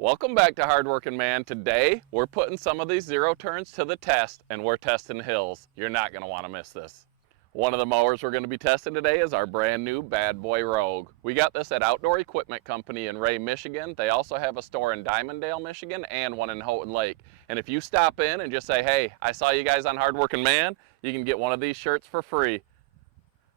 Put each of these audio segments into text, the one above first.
Welcome back to Hardworking Man. Today, we're putting some of these zero turns to the test, and we're testing hills. You're not going to want to miss this. One of the mowers we're going to be testing today is our brand new Bad Boy Rogue. We got this at Outdoor Equipment Company in Ray, Michigan. They also have a store in Dimondale, Michigan, and one in Houghton Lake. And if you stop in and just say, hey, I saw you guys on Hardworking Man, you can get one of these shirts for free.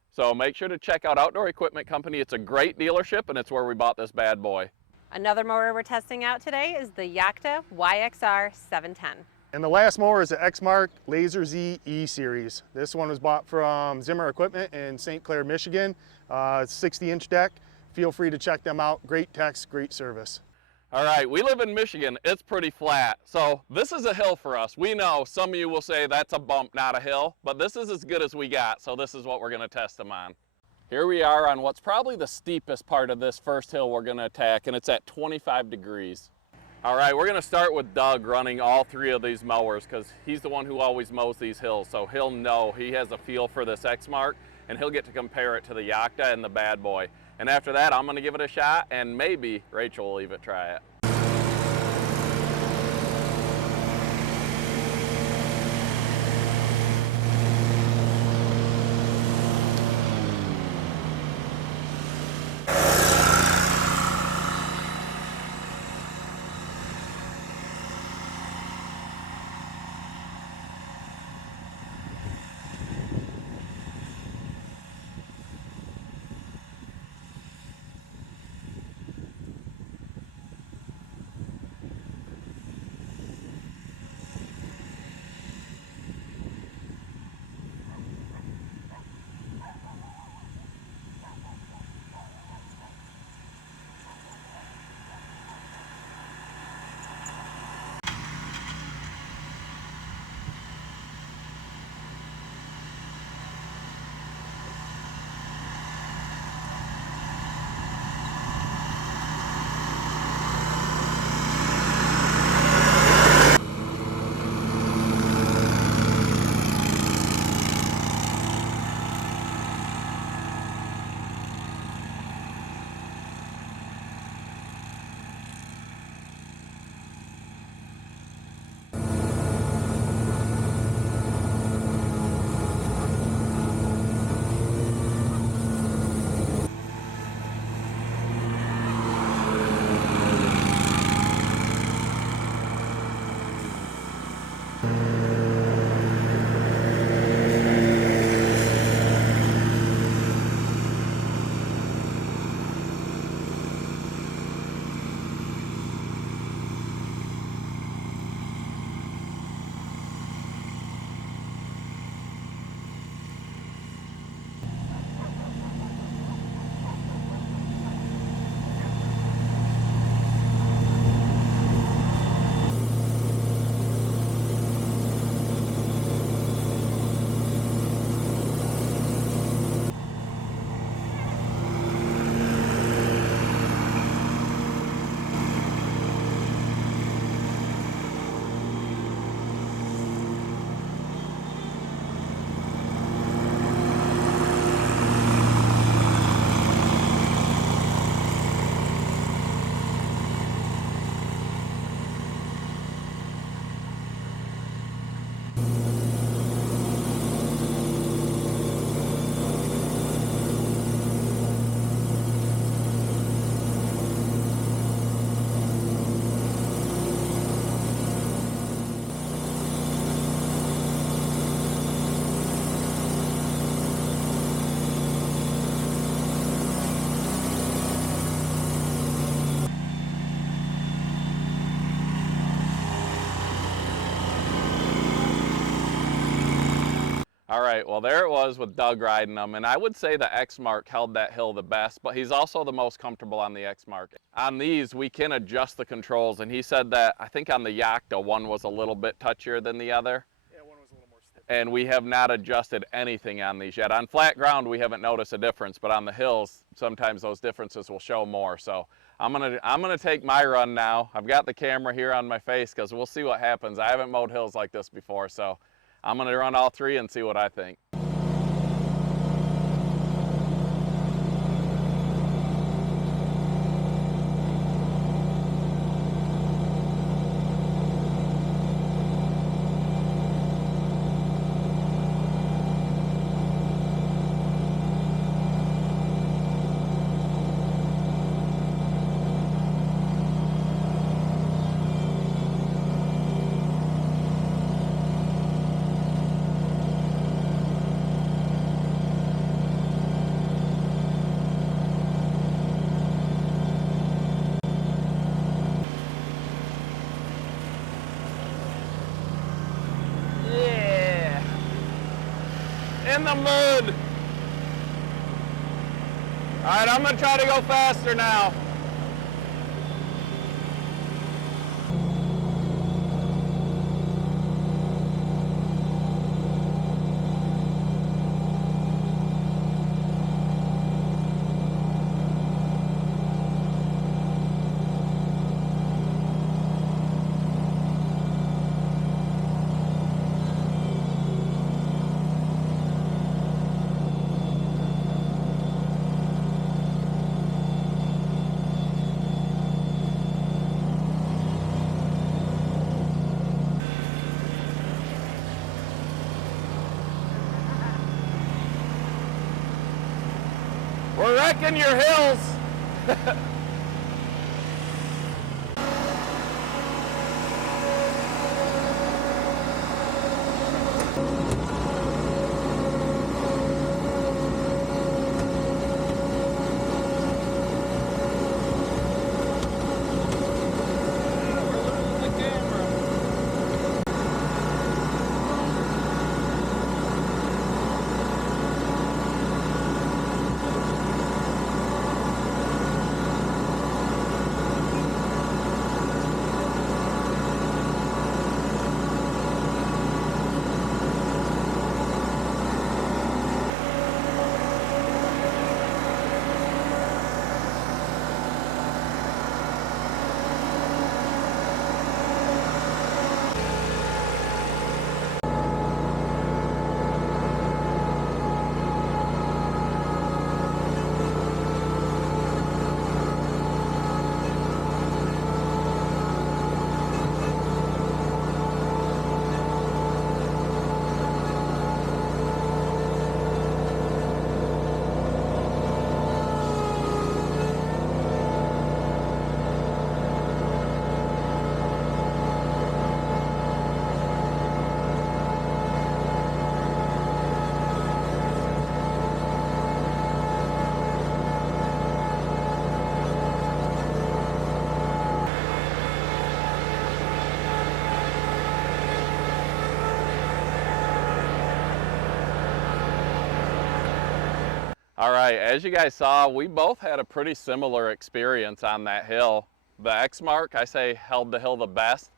So make sure to check out Outdoor Equipment Company. It's a great dealership, and it's where we bought this bad boy. Another mower we're testing out today is the Yakta YXR 710. And the last mower is the ExMark Lazer Z E series. This one was bought from Zimmer Equipment in St. Clair, Michigan. 60-inch deck. Feel free to check them out. Great techs, great service. All right, we live in Michigan. It's pretty flat. So this is a hill for us. We know some of you will say that's a bump, not a hill, but this is as good as we got. So this is what we're going to test them on. Here we are on what's probably the steepest part of this first hill we're going to attack, and it's at 25 degrees. All right, we're going to start with Doug running all three of these mowers because he's the one who always mows these hills. So he'll know, he has a feel for this ExMark, and he'll get to compare it to the Yakta and the Bad Boy. And after that, I'm going to give it a shot, and maybe Rachel will even try it. All right, well there it was with Doug riding them, and I would say the ExMark held that hill the best, but he's also the most comfortable on the ExMark. On these, we can adjust the controls, and he said that, I think on the Yakta, one was a little bit touchier than the other. Yeah, one was a little more stiff. And we have not adjusted anything on these yet. On flat ground, we haven't noticed a difference, but on the hills, sometimes those differences will show more. So I'm gonna take my run now. I've got the camera here on my face because we'll see what happens. I haven't mowed hills like this before, so I'm gonna run all three and see what I think. the mud. All right, I'm gonna try to go faster now. We're wrecking your hills. All right, as you guys saw, we both had a pretty similar experience on that hill. The ExMark, I say, held the hill the best,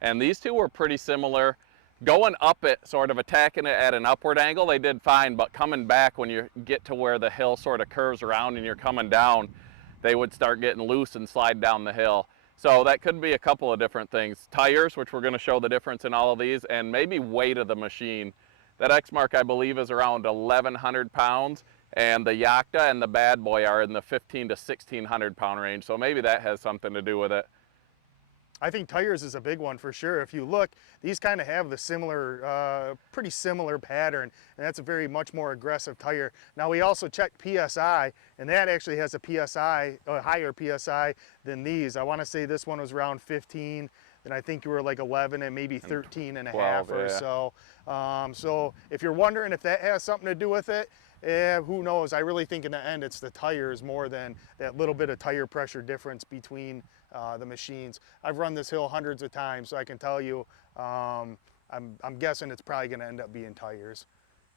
and these two were pretty similar. Going up it, sort of attacking it at an upward angle, they did fine, but coming back when you get to where the hill sort of curves around and you're coming down, they would start getting loose and slide down the hill. So that could be a couple of different things. Tires, which we're going to show the difference in all of these, and maybe weight of the machine. That ExMark, I believe, is around 1,100 pounds. And the Yakta and the Bad Boy are in the 1,500 to 1,600 pound range. So maybe that has something to do with it. I think tires is a big one for sure. If you look, these kind of have the similar, pretty similar pattern, and that's a very much more aggressive tire. Now we also checked PSI, and that actually has a PSI, a higher PSI than these. I want to say this one was around 15, and I think you were like 11 and maybe 13 and a 12, half or yeah. so. So if you're wondering if that has something to do with it, who knows? I really think in the end it's the tires more than that little bit of tire pressure difference between the machines. I've run this hill hundreds of times, so I can tell you, I'm guessing it's probably going to end up being tires.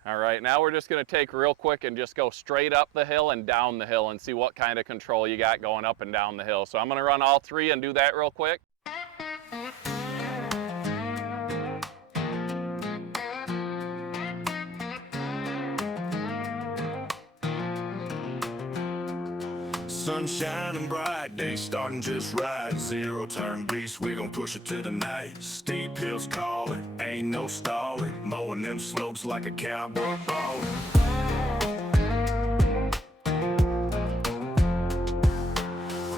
All right, now we're just going to take real quick and just go straight up the hill and down the hill and see what kind of control you got going up and down the hill. So I'm going to run all three and do that real quick. Sun shining bright, day starting just right. Zero turn beast, we gon' push it to the night. Steep hills calling, ain't no stalling. Mowing them slopes like a cowboy ballin'.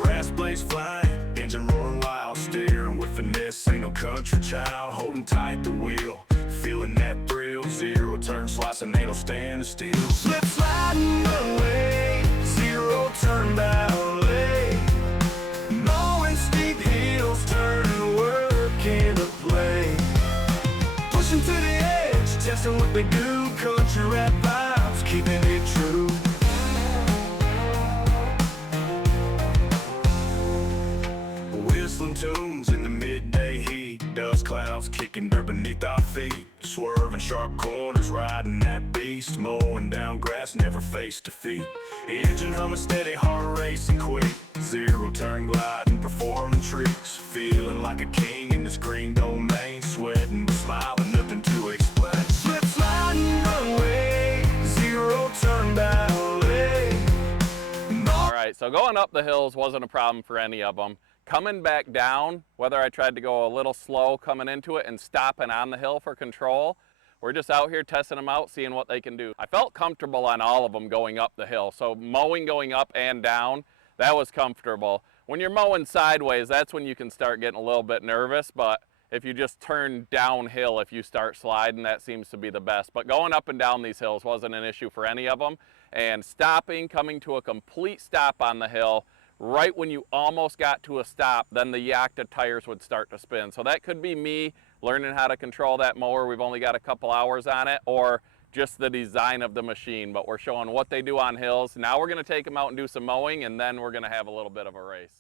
Grass blades flying, engine roaring loud. Steering with finesse, ain't no country child. Holding tight the wheel, feeling that thrill. Zero turn slicing, ain't no standing still. Slip sliding away, zero turn ballet. Mowing steep hills, turning work into play. Pushing to the edge, testing what they do. Country rap vibes, keeping it true. Whistling tunes in the midday heat. dust clouds, kicking dirt beneath our feet. Swerving sharp corners, riding that beast. Mowing down grass, never face defeat. Engine humming steady, heart racing quick. Zero turn gliding, performing tricks. Feeling like a king in this green domain. Sweating but smiling, nothing to explain. Slip sliding runway, zero turn ballet. All right, so going up the hills wasn't a problem for any of them. Coming back down, whether I tried to go a little slow coming into it and stopping on the hill for control, we're just out here testing them out, seeing what they can do. I felt comfortable on all of them going up the hill. So mowing going up and down, that was comfortable. When you're mowing sideways, that's when you can start getting a little bit nervous, but if you just turn downhill, if you start sliding, that seems to be the best. But going up and down these hills wasn't an issue for any of them. And stopping, coming to a complete stop on the hill, right when you almost got to a stop, then the Yakta tires would start to spin. So that could be me learning how to control that mower. We've only got a couple hours on it, or just the design of the machine. But we're showing what they do on hills. Now we're going to take them out and do some mowing, and then we're going to have a little bit of a race.